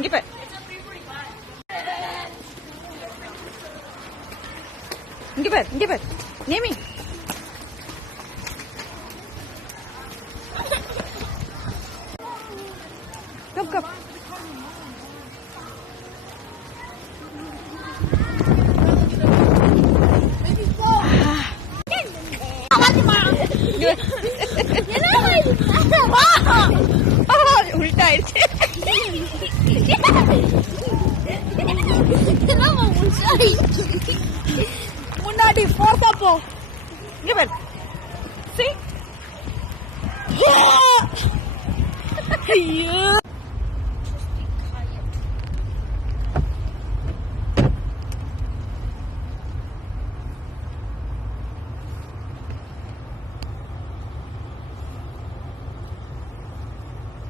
இங்க பாரு. இங்க பாரு, இங்க பாரு. நேமி. Come come. உள்டாயிடுச்சு. முன்னாடி போர்ஸா போ. இங்க பாரு. ஐயோ